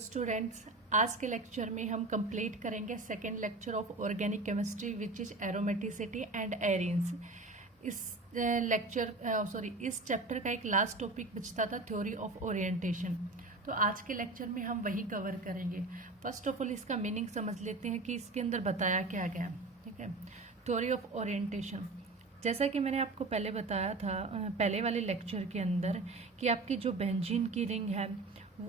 Students, आज के lecture में हम कंप्लीट करेंगे second lecture of organic chemistry which is aromaticity and arenes. इस इस चैप्टर का एक लास्ट टॉपिक बचता था थ्योरी ऑफ ओरिएंटेशन। तो आज के लेक्चर में हम वही कवर करेंगे। फर्स्ट ऑफ ऑल इसका मीनिंग समझ लेते हैं कि इसके अंदर बताया क्या गया। ठीक है, थ्योरी ऑफ ओरिएंटेशन, जैसा कि मैंने आपको पहले बताया था पहले वाले लेक्चर के अंदर कि आपकी जो बेंजीन की रिंग है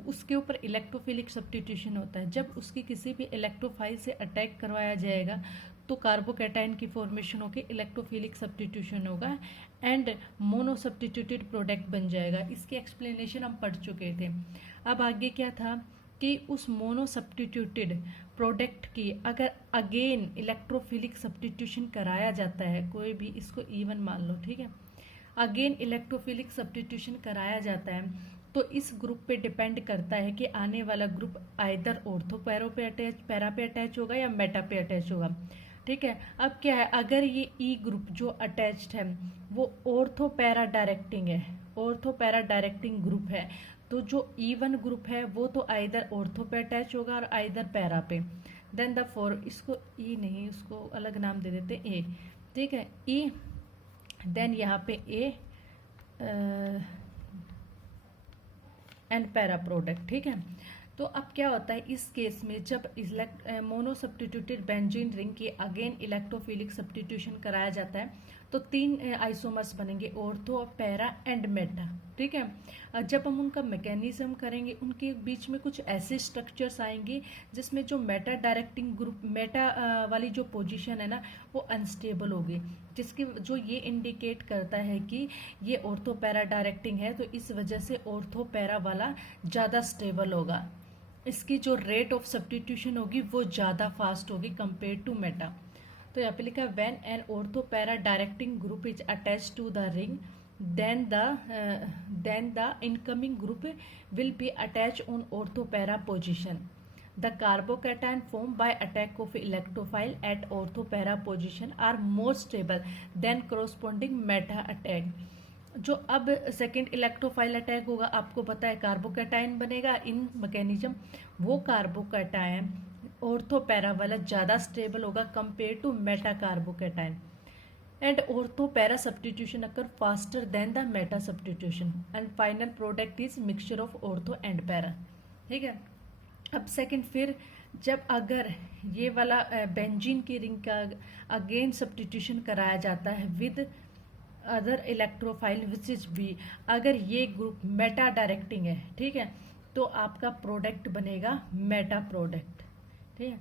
उसके ऊपर इलेक्ट्रोफिलिक सब्स्टिट्यूशन होता है। जब उसकी किसी भी इलेक्ट्रोफाइल से अटैक करवाया जाएगा तो कार्बोकैटायन की फॉर्मेशन होकर इलेक्ट्रोफिलिक सब्स्टिट्यूशन होगा एंड मोनो सब्स्टिट्यूटेड प्रोडक्ट बन जाएगा। इसकी एक्सप्लेनेशन हम पढ़ चुके थे। अब आगे क्या था कि उस मोनो सब्स्टिट्यूटेड प्रोडक्ट की अगर अगेन इलेक्ट्रोफिलिक सब्स्टिट्यूशन कराया जाता है, कोई भी इसको इवन मान लो, ठीक है, अगेन इलेक्ट्रोफिलिक सब्स्टिट्यूशन कराया जाता है तो इस ग्रुप पे डिपेंड करता है कि आने वाला ग्रुप आइदर ऑर्थो पैरा पे अटैच होगा या मेटा पे अटैच होगा। ठीक है, अब क्या है, अगर ये ई ग्रुप जो अटैच्ड है वो ऑर्थो पैरा डायरेक्टिंग है, ऑर्थो पैरा डायरेक्टिंग ग्रुप है, तो जो E1 ग्रुप है वो तो आइदर ऑर्थो पे अटैच होगा और आइदर पैरा पे। देन द फोर, इसको ई नहीं, उसको अलग नाम दे देते ए। ठीक है, ई, देन यहाँ पे ए एंड पैरा प्रोडक्ट। ठीक है, तो अब क्या होता है इस केस में, जब मोनो सब्स्टिट्यूटेड बेंजीन रिंग की अगेन इलेक्ट्रोफिलिक सब्स्टिट्यूशन कराया जाता है तो तीन आइसोमर्स बनेंगे, ऑर्थो, पैरा एंड मेटा। ठीक है, जब हम उनका मैकेनिज्म करेंगे उनके बीच में कुछ ऐसे स्ट्रक्चर्स आएंगे जिसमें जो मेटा डायरेक्टिंग ग्रुप, मेटा वाली जो पोजीशन है ना वो अनस्टेबल होगी, जिसकी जो ये इंडिकेट करता है कि ये ऑर्थो पैरा डायरेक्टिंग है, तो इस वजह से ऑर्थो पैरा वाला ज़्यादा स्टेबल होगा, इसकी जो रेट ऑफ सब्स्टिट्यूशन होगी वो ज़्यादा फास्ट होगी कंपेयर टू मेटा। तो यहाँ पे लिखा है when an ortho para directing group is attach to the ring then the incoming group will be attached on ortho para position. The carbocation formed by attack of electrophile at ortho para position are more stable than corresponding meta attack. जो अब second electrophile attack होगा, आपको पता है carbocation बनेगा in mechanism, वो carbocation ortho para वाला ज़्यादा स्टेबल होगा compare to meta carbocation and ortho para substitution occur faster than the meta substitution and final product is mixture of ortho and para. ठीक है, अब सेकंड, फिर जब अगर ये वाला बेंजीन की रिंग का अगेन सब्स्टिट्यूशन कराया जाता है with other electrophile which is B, अगर ये ग्रुप मेटा डायरेक्टिंग है, ठीक है, तो आपका प्रोडक्ट बनेगा मेटा प्रोडक्ट। ठीक है,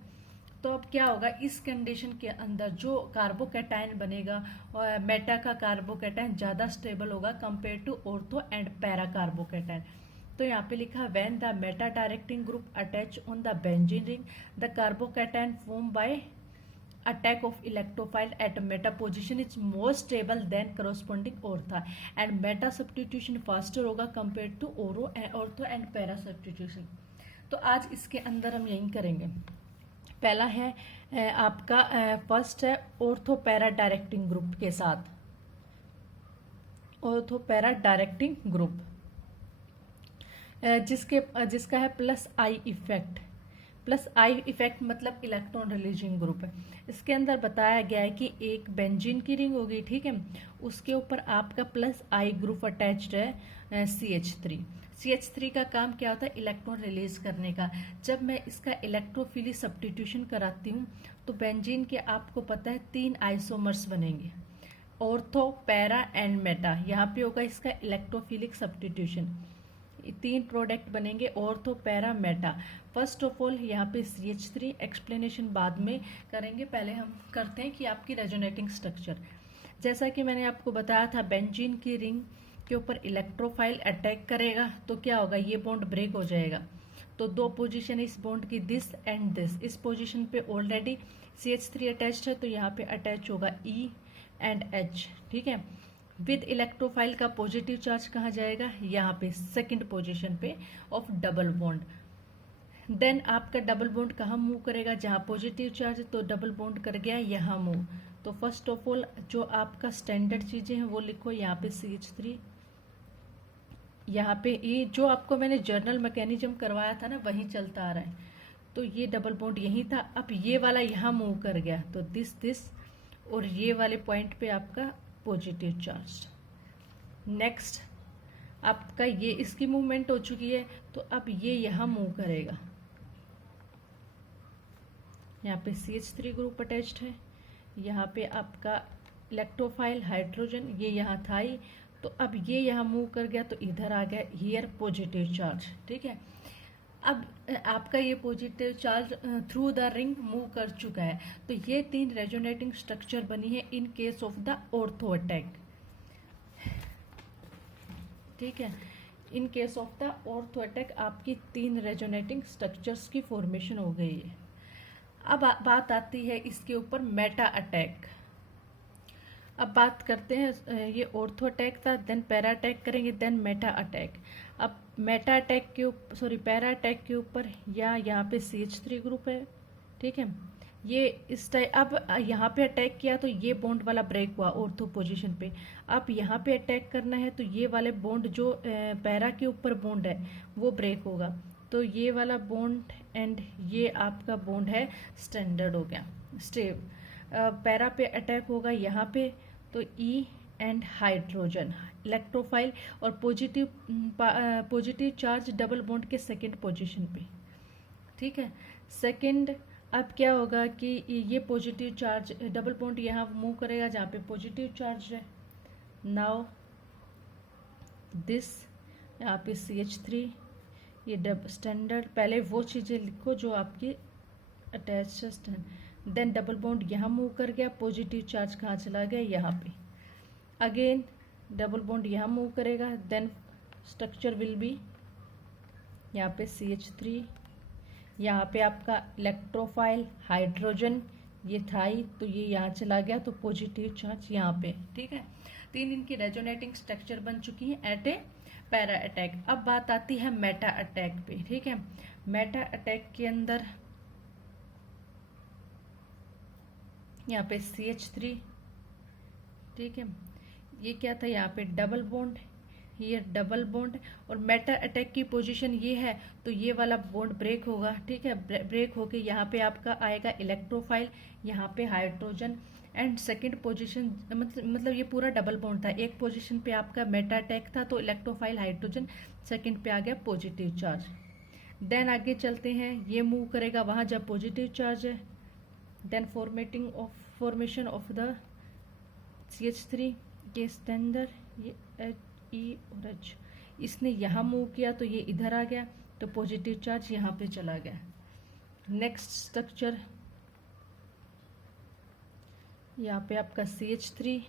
तो अब क्या होगा इस कंडीशन के अंदर जो कार्बोकैटायन बनेगा और मेटा का कार्बोकैटायन ज़्यादा स्टेबल होगा compare to ortho and para carbocation. तो यहाँ पे लिखा when the meta directing group attach on the benzene ring the carbocation form by attack of electrophile at meta position is more stable than corresponding ortho and meta substitution faster होगा compare to ortho and para substitution. तो आज इसके अंदर हम यही करेंगे। पहला है आपका फर्स्ट है ऑर्थो पैरा डायरेक्टिंग ग्रुप के साथ, ऑर्थो पैरा डायरेक्टिंग ग्रुप जिसका है plus I effect. Plus I effect मतलब इलेक्ट्रॉन रिलीजिंग ग्रुप है। इसके अंदर बताया गया है कि एक बेंजीन की रिंग होगी, ठीक है, उसके ऊपर आपका प्लस आई ग्रुप अटैच्ड है CH3। CH3 का काम क्या होता है, इलेक्ट्रॉन रिलीज करने का। जब मैं इसका इलेक्ट्रोफिलिक सब्स्टिट्यूशन कराती हूँ तो बेंजीन के आपको पता है तीन आइसोमर्स बनेंगे, ऑर्थो, पैरा एंड मेटा। यहाँ पे होगा इसका इलेक्ट्रोफिलिक सब्स्टिट्यूशन, तीन प्रोडक्ट बनेंगे ortho, para, Meta. First of all यहाँ पे CH3 एक्सप्लेनेशन बाद में करेंगे, पहले हम करते हैं कि आपकी रेजोनेटिंग स्ट्रक्चर। जैसा कि मैंने आपको बताया था बेंजीन की रिंग के ऊपर इलेक्ट्रोफाइल अटैक करेगा तो क्या होगा, ये बॉन्ड ब्रेक हो जाएगा। तो दो पोजीशन है इस बॉन्ड की, दिस एंड दिस। इस पोजीशन पे ऑलरेडी CH3 अटैच्ड है तो यहाँ पे अटैच होगा E एंड H। ठीक है, विद इलेक्ट्रोफाइल का पॉजिटिव चार्ज कहाँ जाएगा, यहाँ पे सेकंड पोजीशन पे ऑफ डबल बॉन्ड। देन आपका डबल बॉन्ड कहाँ मूव करेगा, जहाँ पॉजिटिव चार्ज, तो डबल बॉन्ड कर गया यहाँ मूव। तो फर्स्ट ऑफ ऑल जो आपका स्टैंडर्ड चीज़ें हैं वो लिखो, यहाँ पे CH3 यहाँ पे ये जो आपको मैंने जर्नल मैकेनिज्म करवाया था ना, वही चलता आ रहा है। तो ये डबल बॉन्ड यही था, अब ये वाला यहाँ मूव कर गया, तो दिस और ये वाले पॉइंट पे आपका पॉजिटिव चार्ज। नेक्स्ट आपका ये इसकी मूवमेंट हो चुकी है, तो अब ये यहाँ मूव करेगा। यहाँ पे CH3 ग्रुप अटैच्ड है, यहाँ पे आपका इलेक्ट्रोफाइल हाइड्रोजन, ये यहाँ था ही, तो अब ये यहाँ मूव कर गया, तो इधर आ गया हियर पॉजिटिव चार्ज। ठीक है, अब आपका ये positive charge through the ring move कर चुका है। तो ये 3 रेजोनेटिंग स्ट्रक्चर बनी है in case of the ortho attack. ठीक है, in case of the ortho attack आपकी 3 रेजोनेटिंग स्ट्रक्चर्स की फॉर्मेशन हो गई है। अब बात आती है इसके ऊपर मेटा अटैक। अब बात करते हैं, ये ऑर्थो अटैक था, देन पैरा अटैक करेंगे, देन मेटा अटैक। अब मेटा अटैक के पैरा अटैक के ऊपर या यहाँ पे CH3 ग्रुप है। ठीक है, ये इस टाइप, अब यहाँ पे अटैक किया तो ये बॉन्ड वाला ब्रेक हुआ ऑर्थो पोजीशन पे। अब यहाँ पे अटैक करना है तो ये वाले बॉन्ड जो पैरा के ऊपर बॉन्ड है वो ब्रेक होगा। तो ये वाला बॉन्ड एंड ये आपका बॉन्ड है स्टैंडर्ड हो गया, स्टेब। पैरा पे अटैक होगा यहाँ पे, तो E एंड हाइड्रोजन इलेक्ट्रोफाइल और पॉजिटिव चार्ज डबल बॉन्ड के सेकंड पोजीशन पे। ठीक है, सेकंड अब क्या होगा कि ये पॉजिटिव चार्ज डबल बॉन्ड यहाँ मूव करेगा जहाँ पे पॉजिटिव चार्ज है। नाउ दिस यहाँ पे CH3, ये स्टैंडर्ड, पहले वो चीज़ें लिखो जो आपकी अटैच्ड है। देन डबल बॉन्ड यहाँ मूव कर गया, पॉजिटिव चार्ज कहाँ चला गया, यहाँ पे। अगेन डबल बॉन्ड यहाँ मूव करेगा, देन स्ट्रक्चर विल बी यहाँ पे CH3, यहाँ पे आपका इलेक्ट्रोफाइल हाइड्रोजन, ये था ही, तो ये यहाँ चला गया, तो पॉजिटिव चार्ज यहाँ पे। ठीक है, 3 इनकी रेजोनेटिंग स्ट्रक्चर बन चुकी हैं एट ए पैरा अटैक। अब बात आती है मेटा अटैक पे। ठीक है, मेटा अटैक के अंदर यहाँ पे CH3, ठीक है, ये क्या था, यहाँ पे डबल बॉन्ड, ये डबल बॉन्ड, और मेटा अटैक की पोजीशन ये है, तो ये वाला बॉन्ड ब्रेक होगा। ठीक है, ब्रेक होके यहाँ पे आपका आएगा इलेक्ट्रोफाइल, यहाँ पे हाइड्रोजन, एंड सेकंड पोजीशन मतलब ये पूरा डबल बॉन्ड था। एक पोजीशन पे आपका मेटा अटैक था, तो इलेक्ट्रोफाइल हाइड्रोजन, सेकंड पे आ गया पॉजिटिव चार्ज। देन आगे चलते हैं, ये मूव करेगा वहाँ जब पॉजिटिव चार्ज है। Then formation of the CH3, ये स्टैंडर्ड, ये E और H, इसने यहाँ मूव किया तो ये इधर आ गया, तो पॉजिटिव चार्ज यहाँ पे चला गया। नेक्स्ट स्ट्रक्चर, यहाँ पे आपका CH3,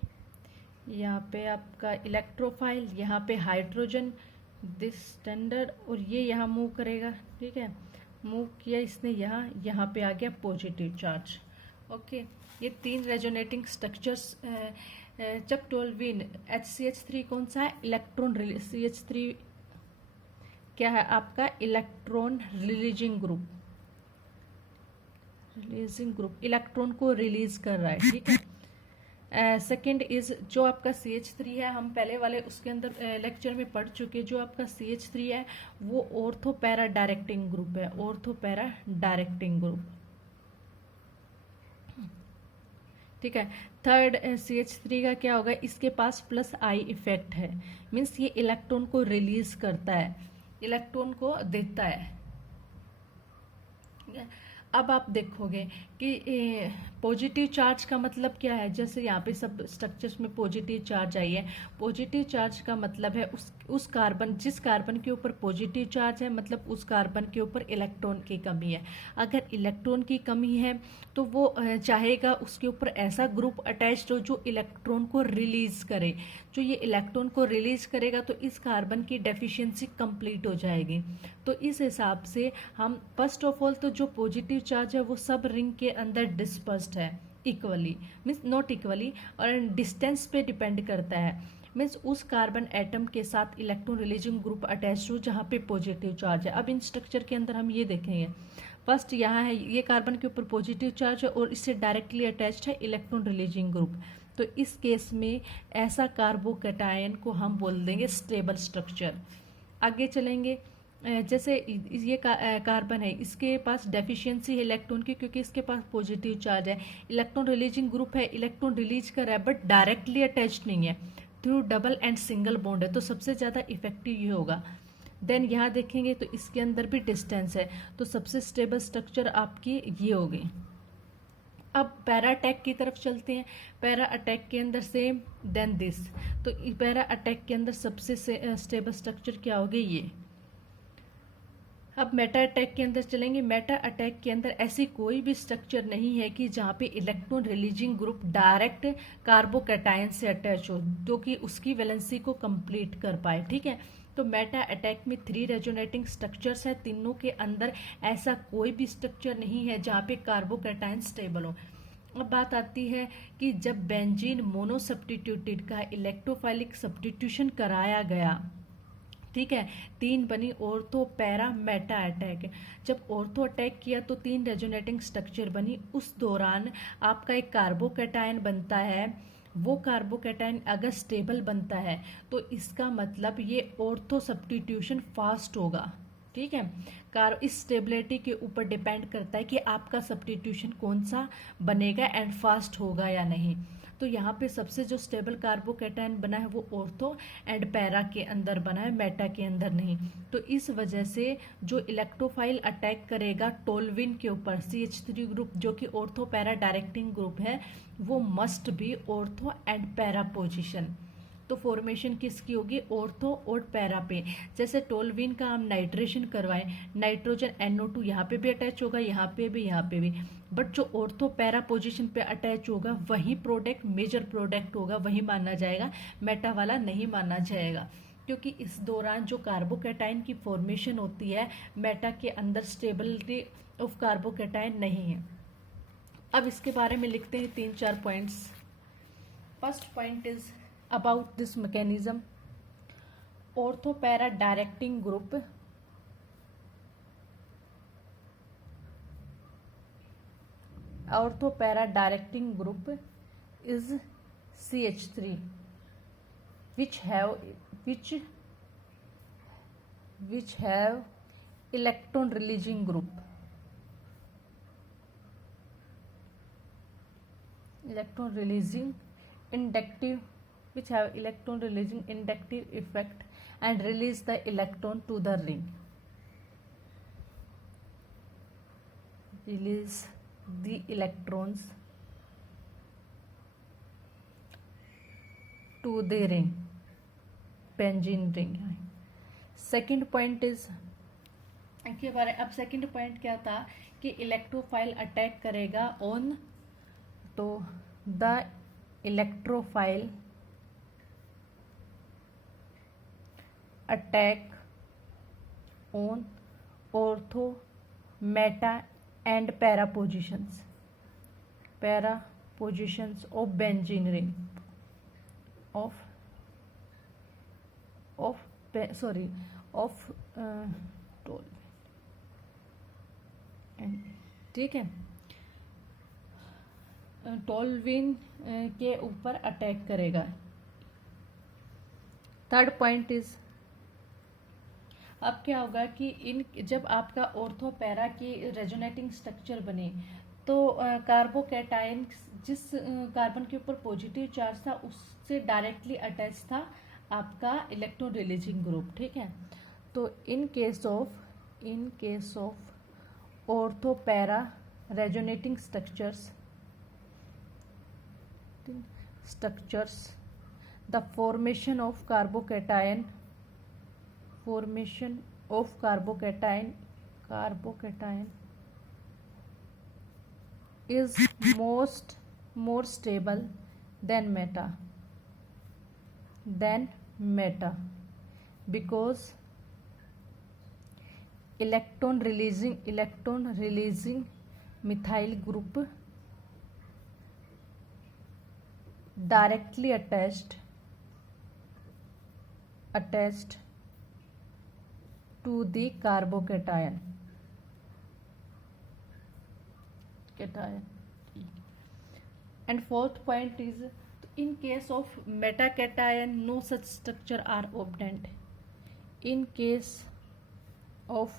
यहाँ पे आपका इलेक्ट्रोफाइल, यहाँ पे हाइड्रोजन, दिस स्टैंडर्ड, और ये यहाँ मूव करेगा। ठीक है, मूव किया इसने यहाँ पे आ गया पॉजिटिव चार्ज। ओके, ये 3 रेजोनेटिंग स्ट्रक्चर्स। जब 12 HCH3 कौन सा है, इलेक्ट्रॉन CH3 क्या है आपका, इलेक्ट्रॉन रिलीजिंग ग्रुप, इलेक्ट्रॉन को रिलीज कर रहा है। ठीक है, सेकंड इज जो आपका CH3 है, हम पहले वाले उसके अंदर लेक्चर में पढ़ चुके, जो आपका CH3 है वो ऑर्थो पैरा डायरेक्टिंग ग्रुप है, ऑर्थो पैरा डायरेक्टिंग ग्रुप। ठीक है, थर्ड CH3 का क्या होगा, इसके पास +I इफेक्ट है, मीन्स ये इलेक्ट्रॉन को रिलीज करता है, इलेक्ट्रॉन को देता है। ठीक है, अब आप देखोगे कि पॉजिटिव चार्ज का मतलब क्या है, जैसे यहाँ पे सब स्ट्रक्चर्स में पॉजिटिव चार्ज आई है। पॉजिटिव चार्ज का मतलब है उस कार्बन, जिस कार्बन के ऊपर पॉजिटिव चार्ज है, मतलब उस कार्बन के ऊपर इलेक्ट्रॉन की कमी है। अगर इलेक्ट्रॉन की कमी है तो वो चाहेगा उसके ऊपर ऐसा ग्रुप अटैच्ड हो जो इलेक्ट्रॉन को रिलीज करे। जो ये इलेक्ट्रॉन को रिलीज करेगा तो इस कार्बन की डेफिशिएंसी कंप्लीट हो जाएगी। तो इस हिसाब से हम फर्स्ट ऑफ ऑल तो जो पॉजिटिव चार्ज है वो सब रिंग के अंदर डिस्पर्स्ड है इक्वली, मीन्स नॉट इक्वली, और डिस्टेंस पे डिपेंड करता है, मीन्स उस कार्बन एटम के साथ इलेक्ट्रॉन रिलीजिंग ग्रुप अटैच हो जहाँ पे पॉजिटिव चार्ज है। अब इन स्ट्रक्चर के अंदर हम ये देखेंगे, फर्स्ट यहाँ है, ये कार्बन के ऊपर पॉजिटिव चार्ज है और इससे डायरेक्टली अटैच्ड है इलेक्ट्रॉन रिलीजिंग ग्रुप। तो इस केस में ऐसा कार्बोकैटायन को हम बोल देंगे स्टेबल स्ट्रक्चर। आगे चलेंगे। जैसे ये कार्बन है, इसके पास डेफिशिएंसी है इलेक्ट्रॉन की, क्योंकि इसके पास पॉजिटिव चार्ज है। इलेक्ट्रॉन रिलीजिंग ग्रुप है, इलेक्ट्रॉन रिलीज कर रहा है बट डायरेक्टली अटैच्ड नहीं है, through double and single bond है, तो सबसे ज़्यादा इफेक्टिव ये होगा। देन यहाँ देखेंगे तो इसके अंदर भी डिस्टेंस है, तो सबसे स्टेबल स्ट्रक्चर आपकी ये होगी। अब पैरा अटैक की तरफ चलते हैं। पैरा अटैक के अंदर सेम देन दिस, तो पैरा अटैक के अंदर सबसे स्टेबल स्ट्रक्चर क्या होगी, ये। अब मेटा अटैक के अंदर चलेंगे। मेटा अटैक के अंदर ऐसी कोई भी स्ट्रक्चर नहीं है कि जहाँ पे electron releasing group direct carbocation से अटैच हो, जो कि उसकी वैलेंसी को कंप्लीट कर पाए, ठीक है। तो मेटा अटैक में 3 रेजोनेटिंग स्ट्रक्चर्स है, तीनों के अंदर ऐसा कोई भी स्ट्रक्चर नहीं है जहाँ पे कार्बोकैटायन स्टेबल हो। अब बात आती है कि जब बेंजीन मोनोसब्स्टिट्यूटेड का इलेक्ट्रोफाइलिक सब्स्टिट्यूशन कराया गया, ठीक है, 3 बनी ऑर्थो पैरा मेटा अटैक। जब ऑर्थो अटैक किया तो 3 रेजोनेटिंग स्ट्रक्चर बनी, उस दौरान आपका एक कार्बोकैटायन बनता है। वो कार्बोकैटायन अगर स्टेबल बनता है तो इसका मतलब ये ऑर्थो सब्स्टिट्यूशन फास्ट होगा, ठीक है। इस स्टेबिलिटी के ऊपर डिपेंड करता है कि आपका सब्स्टिट्यूशन कौन सा बनेगा एंड फास्ट होगा या नहीं। तो यहाँ पे सबसे जो स्टेबल कार्बोकैटायन बना है वो ऑर्थो एंड पैरा के अंदर बना है, मेटा के अंदर नहीं। तो इस वजह से जो इलेक्ट्रोफाइल अटैक करेगा टोल्विन के ऊपर, CH3 ग्रुप जो कि ऑर्थो पैरा डायरेक्टिंग ग्रुप है, वो must be ortho and para position. तो फॉर्मेशन किसकी होगी, ऑर्थो और पैरा पे। जैसे टोल्विन का हम नाइट्रेशन करवाएं, नाइट्रोजन NO2 यहाँ पे भी अटैच होगा, यहाँ पे भी, यहाँ पे भी, बट जो ऑर्थो पैरा पोजीशन पे अटैच होगा वही प्रोडक्ट मेजर प्रोडक्ट होगा, वही माना जाएगा, मेटा वाला नहीं माना जाएगा। क्योंकि इस दौरान जो कार्बोकैटायन की फॉर्मेशन होती है, मेटा के अंदर स्टेबिलिटी ऑफ कार्बोकैटायन नहीं है। अब इसके बारे में लिखते हैं 3-4 points. First point is about this mechanism. Ortho para directing group is CH3 which have electron releasing group, which have electron releasing inductive effect and release the electron to the ring. Release the electrons to the ring, benzene ring. Second point is के बारे, अब second point क्या था कि electrophile attack करेगा on, तो the electrophile attack on ortho Meta and para positions of benzene ring of ठीक है, टोल्विन के ऊपर अटैक करेगा। थर्ड पॉइंट इज, अब क्या होगा कि जब आपका ऑर्थो पैरा की रेजोनेटिंग स्ट्रक्चर बने तो कार्बोकैटायन जिस कार्बन के ऊपर पॉजिटिव चार्ज था उससे डायरेक्टली अटैच था आपका इलेक्ट्रॉन रिलीजिंग ग्रुप, ठीक है। तो in case of ortho para resonating structures the formation of carbocation is more stable than meta because electron releasing methyl group directly attached to the carbocation and fourth point is, in case of metacation no such structure are obtained, in case of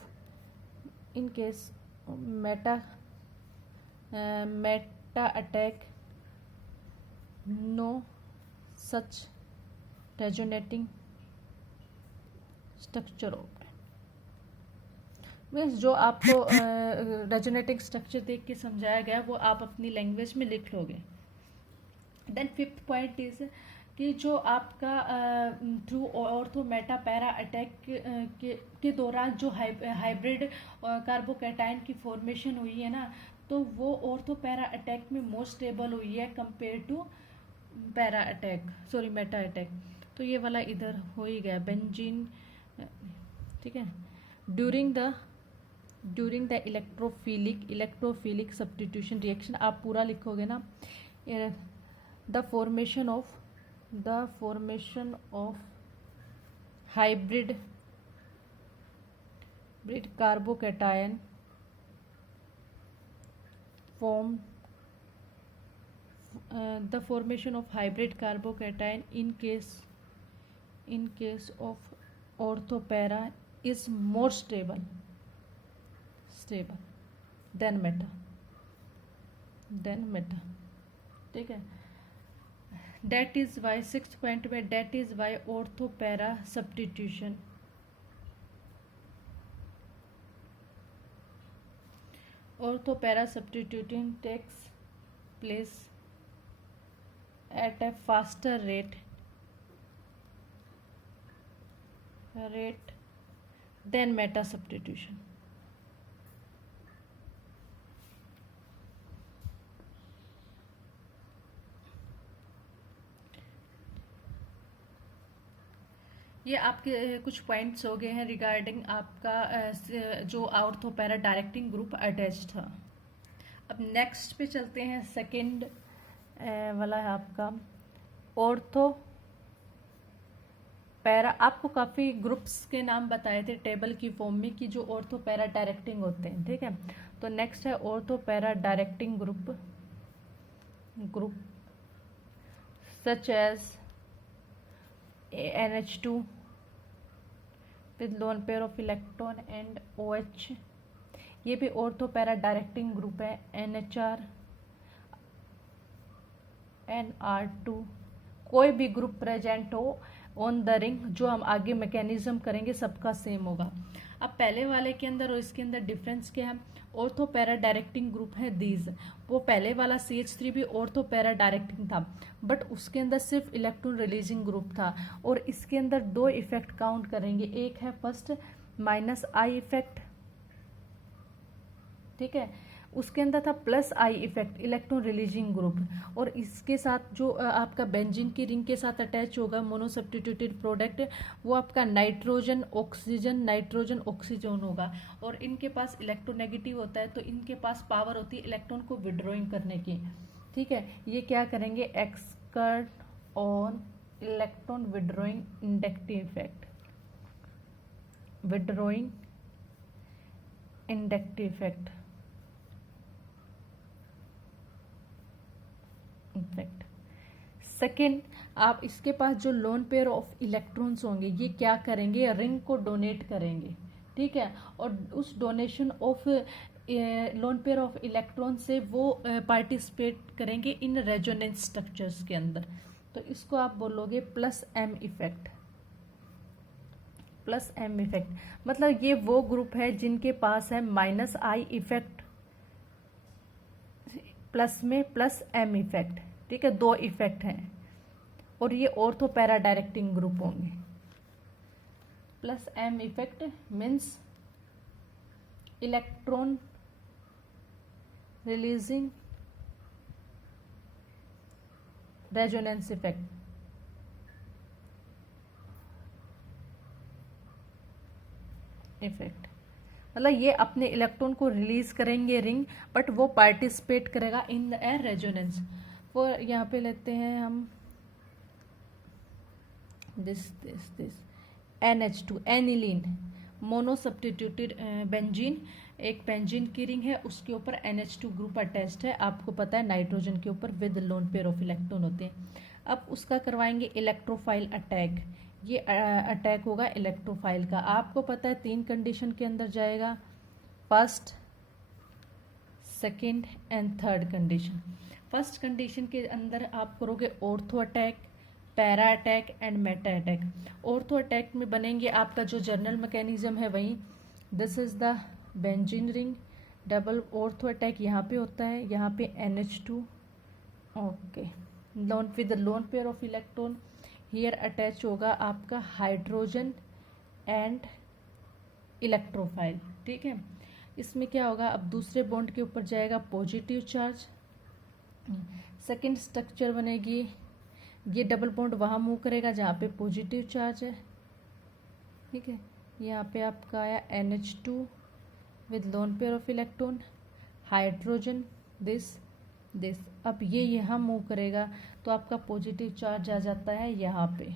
meta attack, no such resonating structure open. Means जो आपको resonating structure देख के समझाया गया वो आप अपनी language में लिख लोगे. देन फिफ्थ पॉइंट इज कि जो आपका through ortho Meta para attack के दौरान जो हाइब्रिड कार्बोकैटायन की फॉर्मेशन हुई है ना, तो वो ऑर्थो पैरा अटैक में मोस्ट स्टेबल हुई है compare to para attack, sorry meta attack. तो ये वाला इधर हो ही गया बेंजीन. ठीक है. During the electrophilic substitution reaction, आप पूरा लिखोगे ना. The formation of hybrid carbocation form the formation of hybrid carbocation in case of orthopara is more stable than meta. ठीक है. that is why sixth point में that is why orthopara substituting takes place at a faster rate than meta substitution. ये आपके कुछ points हो गए हैं regarding आपका जो ऑर्थोपैरा डायरेक्टिंग ग्रुप अटैच था. अब नेक्स्ट पे चलते हैं. सेकंड वाला है आपका ऑर्थोपैरा. आपको काफ़ी ग्रुप्स के नाम बताए थे टेबल की फॉर्म में कि जो ऑर्थोपैरा डायरेक्टिंग होते हैं. ठीक है. तो नेक्स्ट है ortho para directing group such as NH2 with lone pair of electron and OH. ये भी ऑर्थोपैरा डायरेक्टिंग ग्रुप है. NHR NR2 कोई भी ग्रुप प्रेजेंट हो ऑन द रिंग, जो हम आगे मैकेनिज्म करेंगे सबका सेम होगा. अब पहले वाले के अंदर और इसके अंदर डिफरेंस क्या है. ऑर्थोपैरा डायरेक्टिंग ग्रुप है दीज. वो पहले वाला CH3 भी ऑर्थोपैरा डायरेक्टिंग था, बट उसके अंदर सिर्फ इलेक्ट्रॉन रिलीजिंग ग्रुप था. और इसके अंदर दो इफेक्ट काउंट करेंगे. एक है फर्स्ट -I इफेक्ट. ठीक है. उसके अंदर था +I effect electron releasing group. और इसके साथ जो आपका बेंजीन की रिंग के साथ अटैच होगा मोनो सब्स्टिट्यूटेड प्रोडक्ट, वो आपका नाइट्रोजन ऑक्सीजन होगा. और इनके पास इलेक्ट्रोनेगेटिव होता है, तो इनके पास पावर होती है इलेक्ट्रॉन को विड्रॉइंग करने की. ठीक है. ये क्या करेंगे, exert on electron withdrawing inductive effect. Effect. Second, आप इसके पास जो लोन पेयर ऑफ इलेक्ट्रॉन्स होंगे ये क्या करेंगे, रिंग को डोनेट करेंगे. ठीक है. और उस donation of loan pair of electron से वो पार्टिसिपेट करेंगे इन रेजोनेंस स्ट्रक्चर्स के अंदर. तो इसको आप बोलोगे +M इफेक्ट. मतलब ये वो ग्रुप है जिनके पास है -I इफेक्ट प्लस में +M इफेक्ट. ठीक है. दो इफेक्ट हैं और ये ऑर्थोपैरा डायरेक्टिंग ग्रुप होंगे. +M effect means electron releasing resonance effect. मतलब ये अपने इलेक्ट्रॉन को रिलीज करेंगे रिंग, बट वो पार्टिसिपेट करेगा इन द रेजोनेंस. वो यहाँ पे लेते हैं हम this NH2 aniline mono substituted benzene. एक बेंजीन की रिंग है, उसके ऊपर NH2 ग्रुप अटैच्ड है. आपको पता है नाइट्रोजन के ऊपर with loan pair of electron होते हैं. अब उसका करवाएंगे इलेक्ट्रोफाइल अटैक. ये अटैक होगा इलेक्ट्रोफाइल का। आपको पता है 3 कंडीशन के अंदर जाएगा, first, second and third condition. First condition के अंदर आप करोगे ortho attack, para attack and Meta attack. Ortho attack में बनेंगे आपका जो जर्नल मैकेनिज्म है वही, this is the benzene ring, double ortho attack यहाँ पे होता है, यहाँ पे NH2, okay, loan with loan pair of electron, here attach होगा आपका हाइड्रोजन एंड इलेक्ट्रोफाइल, ठीक है। इसमें क्या होगा, अब दूसरे बॉन्ड के ऊपर जाएगा पॉजिटिव चार्ज, सेकंड स्ट्रक्चर बनेगी, ये डबल बॉन्ड वहाँ मूव करेगा जहाँ पे पॉजिटिव चार्ज है, ठीक है। यहाँ पे आपका आया NH2 with loan pair of electron, hydrogen, this. अब ये यहाँ मूव करेगा तो आपका पॉजिटिव चार्ज आ जाता है यहाँ पे।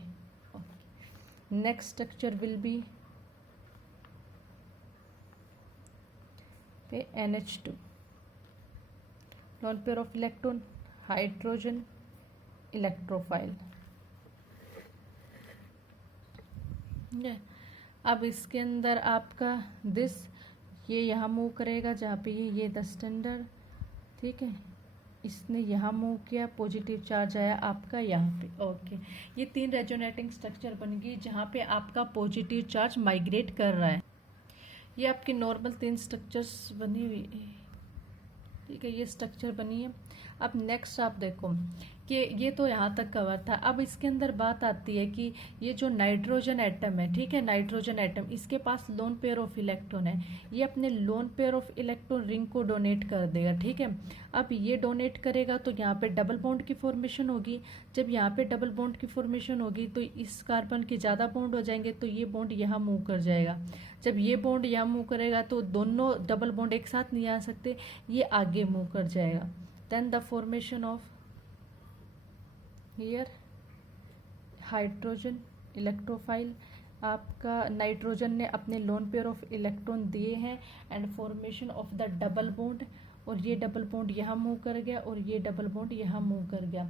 नेक्स्ट स्ट्रक्चर विल बी पे NH2, loan pair of electron, hydrogen, electrophile. अब इसके अंदर आपका दिस, ये यहाँ मूव करेगा जहाँ पे ये द स्टैंडर्ड, ठीक है। इसने यहाँ मूव किया, पॉजिटिव चार्ज आया आपका यहाँ पे, ओके। ये 3 रेजोनेटिंग स्ट्रक्चर बन गई जहाँ पे आपका पॉजिटिव चार्ज माइग्रेट कर रहा है। ये आपकी नॉर्मल 3 स्ट्रक्चर्स बनी हुई है, ठीक है, ये स्ट्रक्चर बनी है। अब नेक्स्ट आप देखो कि ये तो यहाँ तक कवर था। अब इसके अंदर बात आती है कि ये जो नाइट्रोजन एटम है, ठीक है, नाइट्रोजन एटम, इसके पास लोन पेयर ऑफ इलेक्ट्रॉन है, ये अपने lone pair of electron ring को डोनेट कर देगा, ठीक है। अब ये डोनेट करेगा तो यहाँ पे डबल बॉन्ड की फॉर्मेशन होगी। जब यहाँ पे डबल बॉन्ड की फॉर्मेशन होगी तो इस कार्बन के ज़्यादा बॉन्ड हो जाएंगे, तो ये बॉन्ड यहाँ मूव कर जाएगा। जब ये बॉन्ड यहाँ मूव करेगा तो दोनों डबल बॉन्ड एक साथ नहीं आ सकते, ये आगे मूव कर जाएगा। Then the formation of here hydrogen electrophile, आपका नाइट्रोजन ने अपने लोन पेयर ऑफ इलेक्ट्रॉन दिए हैं and formation of the double bond, और ये डबल बॉन्ड यहाँ मूव कर गया और ये डबल बॉन्ड यहाँ मूव कर गया।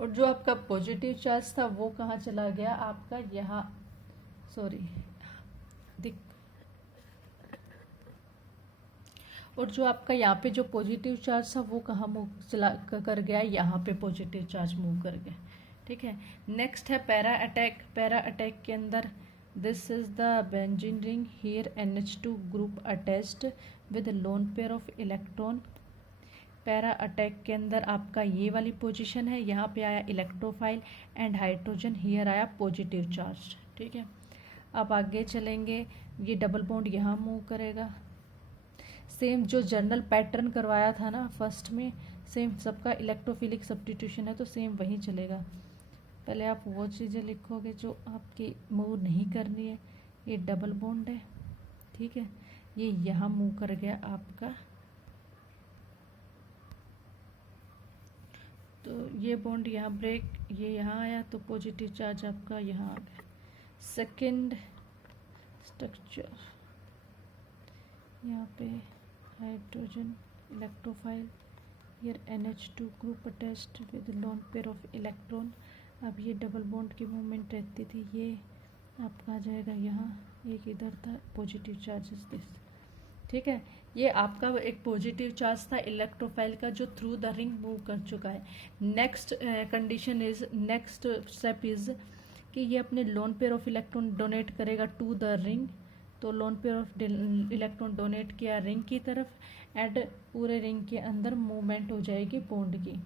और जो आपका पॉजिटिव चार्ज था वो कहाँ चला गया आपका, यहाँ, सॉरी, और जो आपका यहाँ पे जो पॉजिटिव चार्ज था वो कहाँ मूव चला कर गया, यहाँ पे पॉजिटिव चार्ज मूव कर गया, ठीक है। नेक्स्ट है पैरा अटैक। पैरा अटैक के अंदर this is the benzene ring, here NH2 group attached with loan pair of electron. Para attack के अंदर आपका ये वाली पोजीशन है, यहाँ पे आया इलेक्ट्रोफाइल एंड हाइड्रोजन, हियर आया पॉजिटिव चार्ज, ठीक है। अब आगे चलेंगे, ये डबल बॉन्ड यहाँ मूव करेगा, सेम जो जर्नल पैटर्न करवाया था ना फर्स्ट में, सेम सबका इलेक्ट्रोफिलिक सब्स्टिट्यूशन है तो सेम वही चलेगा। पहले आप वो चीज़ें लिखोगे जो आपकी मूव नहीं करनी है। ये डबल बॉन्ड है, ठीक है, ये यहाँ मूव कर गया आपका, तो ये बॉन्ड यहाँ ब्रेक, ये यहाँ आया तो पॉजिटिव चार्ज आपका यहाँ आ गया। सेकेंड स्ट्रक्चर, यहाँ पे hydrogen electrophile, here NH2 group attached with loan pair of electron. अब ये डबल बॉन्ड की मूवमेंट रहती थी, ये आपका आ जाएगा यहाँ, एक इधर था, पॉजिटिव चार्जेस दिस, ठीक है। ये आपका एक पॉजिटिव चार्ज था इलेक्ट्रोफाइल का जो थ्रू द रिंग मूव कर चुका है। Next condition is, next step is कि ये अपने lone pair of electron donate करेगा टू द रिंग, तो loan pair of electron donate किया रिंग की तरफ एंड पूरे रिंग के अंदर मूवमेंट हो जाएगी बॉन्ड की,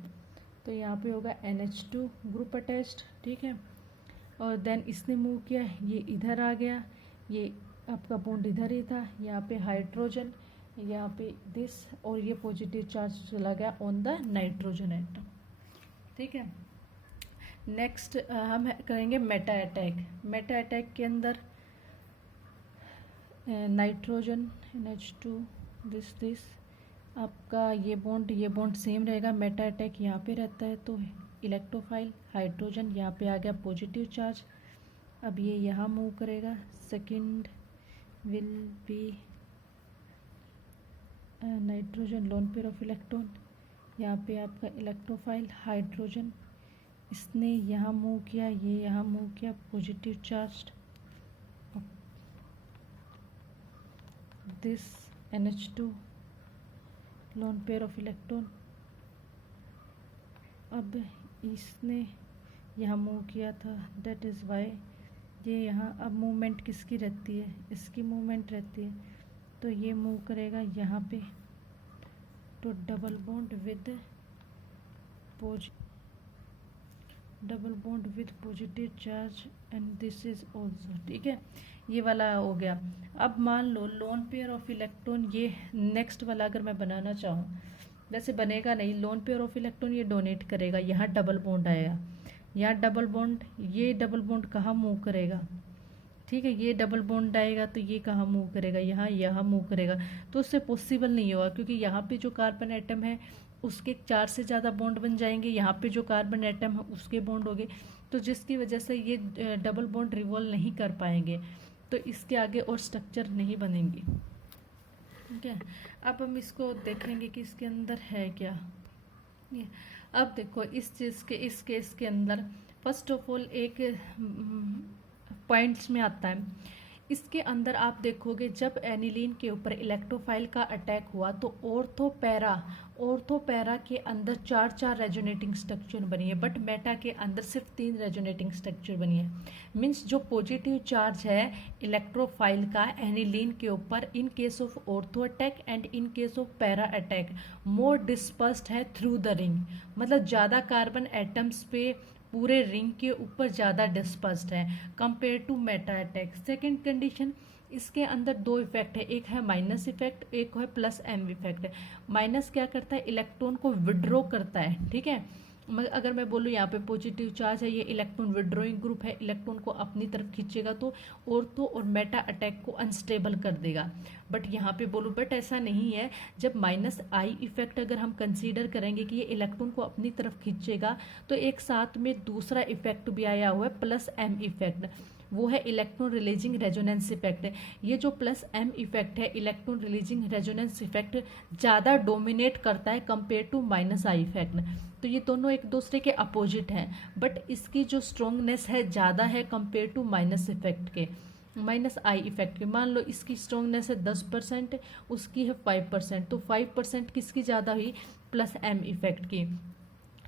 तो यहाँ पे होगा NH2 ग्रुप अटैच्ड, ठीक है। और देन इसने मूव किया, ये इधर आ गया, ये आपका बॉन्ड इधर ही था, यहाँ पे हाइड्रोजन, यहाँ पे दिस, और ये पॉजिटिव चार्ज चला गया ऑन द नाइट्रोजन एटम, ठीक है। नेक्स्ट हम करेंगे मेटा अटैक। मेटा अटैक के अंदर नाइट्रोजन NH2 दिस आपका ये बॉन्ड सेम रहेगा। मेटा अटैक यहाँ पे रहता है तो इलेक्ट्रोफाइल हाइड्रोजन, यहाँ पे आ गया पॉजिटिव चार्ज। अब ये यहाँ मूव करेगा, second will be nitrogen loan pair of electron, यहाँ पे आपका इलेक्ट्रोफाइल हाइड्रोजन, इसने यहाँ मूव किया, ये यहाँ मूव किया, positive charge this NH2 loan pair of electron. अब इसने यहाँ मूव किया था, दैट इज़ वाई ये यहाँ अब मूवमेंट किसकी रहती है, इसकी मूवमेंट रहती है, तो ये मूव करेगा यहाँ पे, तो double bond with positive charge and this is also, ठीक है, ये वाला हो गया। अब मान लो लोन पेयर ऑफ इलेक्ट्रॉन, ये नेक्स्ट वाला अगर मैं बनाना चाहूँ, वैसे बनेगा नहीं, लोन पेयर ऑफ इलेक्ट्रॉन ये डोनेट करेगा, यहाँ डबल बॉन्ड आएगा, यहाँ डबल बॉन्ड, ये डबल बॉन्ड कहाँ मूव करेगा, ठीक है, ये डबल बॉन्ड आएगा तो ये कहाँ मूव करेगा, यहाँ मूव करेगा, तो उससे पॉसिबल नहीं होगा, क्योंकि यहाँ पे जो कार्बन एटम है उसके 4 से ज़्यादा बॉन्ड बन जाएंगे, यहाँ पे जो कार्बन एटम है उसके बॉन्ड हो गए, तो जिसकी वजह से ये डबल बॉन्ड रिवॉल्व नहीं कर पाएंगे, तो इसके आगे और स्ट्रक्चर नहीं बनेंगी, ठीक है। अब हम इसको देखेंगे कि इसके अंदर है क्या। अब देखो इस चीज़ के, इस केस के अंदर फर्स्ट ऑफ ऑल एक पॉइंट्स में आता है, इसके अंदर आप देखोगे जब एनिलीन के ऊपर इलेक्ट्रोफाइल का अटैक हुआ तो ऑर्थोपैरा के अंदर 4 रेजोनेटिंग स्ट्रक्चर बनी है, बट मेटा के अंदर सिर्फ 3 रेजोनेटिंग स्ट्रक्चर बनी है। मीन्स जो पॉजिटिव चार्ज है इलेक्ट्रोफाइल का एनिलीन के ऊपर in case of ortho attack and in case of para attack more dispersed है थ्रू द रिंग, मतलब ज़्यादा कार्बन एटम्स पे पूरे रिंग के ऊपर ज़्यादा डिस्पर्स्ड है compare to meta attack. Second condition, इसके अंदर 2 इफेक्ट है, एक है माइनस इफेक्ट, एक है प्लस एम इफेक्ट। माइनस क्या करता है, इलेक्ट्रॉन को विड्रॉ करता है, ठीक है, अगर मैं बोलूँ यहाँ पे पॉजिटिव चार्ज है, ये इलेक्ट्रॉन विड्रॉइंग ग्रुप है, इलेक्ट्रॉन को अपनी तरफ खींचेगा तो ऑर्थो और मेटा अटैक को अनस्टेबल कर देगा। बट यहाँ पे बोलूँ, बट ऐसा नहीं है, जब माइनस आई इफेक्ट अगर हम कंसीडर करेंगे कि ये इलेक्ट्रॉन को अपनी तरफ खींचेगा, तो एक साथ में दूसरा इफेक्ट भी आया हुआ है प्लस एम इफेक्ट, वो है इलेक्ट्रॉन रिलीजिंग रेजोनेंस इफेक्ट। ये जो प्लस एम इफेक्ट है, इलेक्ट्रॉन रिलीजिंग रेजोनेंस इफेक्ट ज़्यादा डोमिनेट करता है compare to minus I effect, तो ये दोनों एक दूसरे के अपोजिट हैं, बट इसकी जो स्ट्रोंगनेस है ज़्यादा है कंपेयर टू माइनस इफेक्ट के, माइनस आई इफेक्ट के। मान लो इसकी स्ट्रोंगनेस है 10%, उसकी है 5%, तो 5% किसकी ज़्यादा हुई, प्लस एम इफेक्ट की।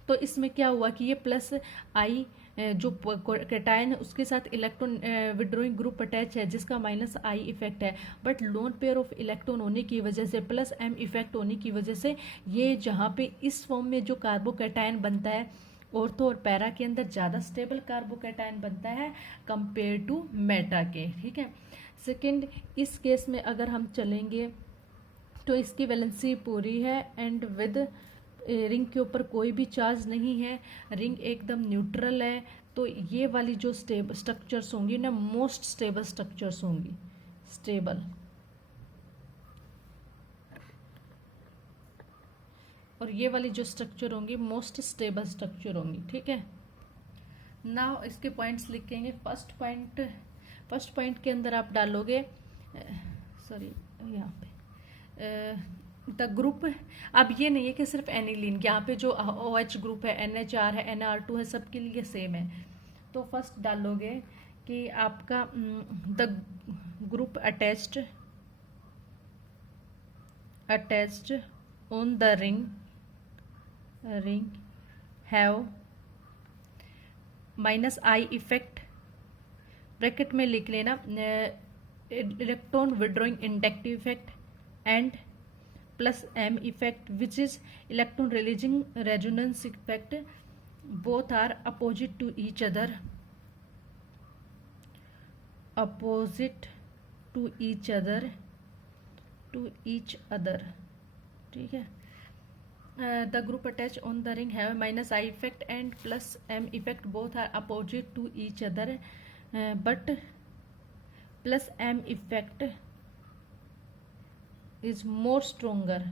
तो इसमें क्या हुआ कि ये प्लस आई जो कैटायन है उसके साथ इलेक्ट्रॉन विड्रॉइंग ग्रुप अटैच है जिसका माइनस आई इफेक्ट है, but loan pair of electron होने की वजह से, प्लस एम इफेक्ट होने की वजह से, ये जहाँ पे इस फॉर्म में जो कार्बोकैटायन बनता है ऑर्थो और पैरा के अंदर ज़्यादा स्टेबल कार्बोकैटायन बनता है कंपेयर टू मेटा के, ठीक है। सेकेंड, इस केस में अगर हम चलेंगे तो इसकी वैलेंसी पूरी है एंड विद रिंग के ऊपर कोई भी चार्ज नहीं है, रिंग एकदम न्यूट्रल है, तो ये वाली जो स्ट्रक्चर्स होंगी ना, मोस्ट स्टेबल स्ट्रक्चर्स होंगी, स्टेबल, और ये वाली जो स्ट्रक्चर होंगी मोस्ट स्टेबल स्ट्रक्चर होंगी, ठीक है। नाउ इसके पॉइंट्स लिखेंगे। फर्स्ट पॉइंट के अंदर आप डालोगे, सॉरी यहाँ पे द ग्रुप, अब ये नहीं है कि सिर्फ एनिलीन, यहाँ पे जो OH ग्रुप है, NHR है, NR2 है, सबके लिए सेम है। तो फर्स्ट डालोगे कि आपका the group attached on the ring have minus I effect, bracket में लिख लेना, electron withdrawing inductive effect and plus M effect which is electron releasing resonance effect, both are opposite to each other, ठीक है। The group attach on the ring have minus I effect and plus M effect, both are opposite to each other, but plus M effect is more stronger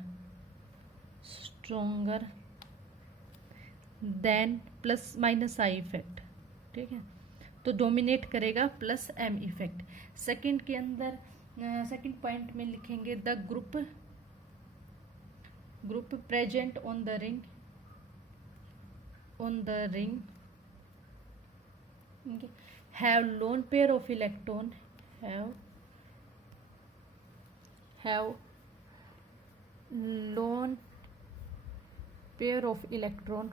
than plus minus I effect, ठीक है, तो dominate करेगा plus M effect. Second के अंदर second point में लिखेंगे the group present on the ring have lone pair of electron, have lone pair of electron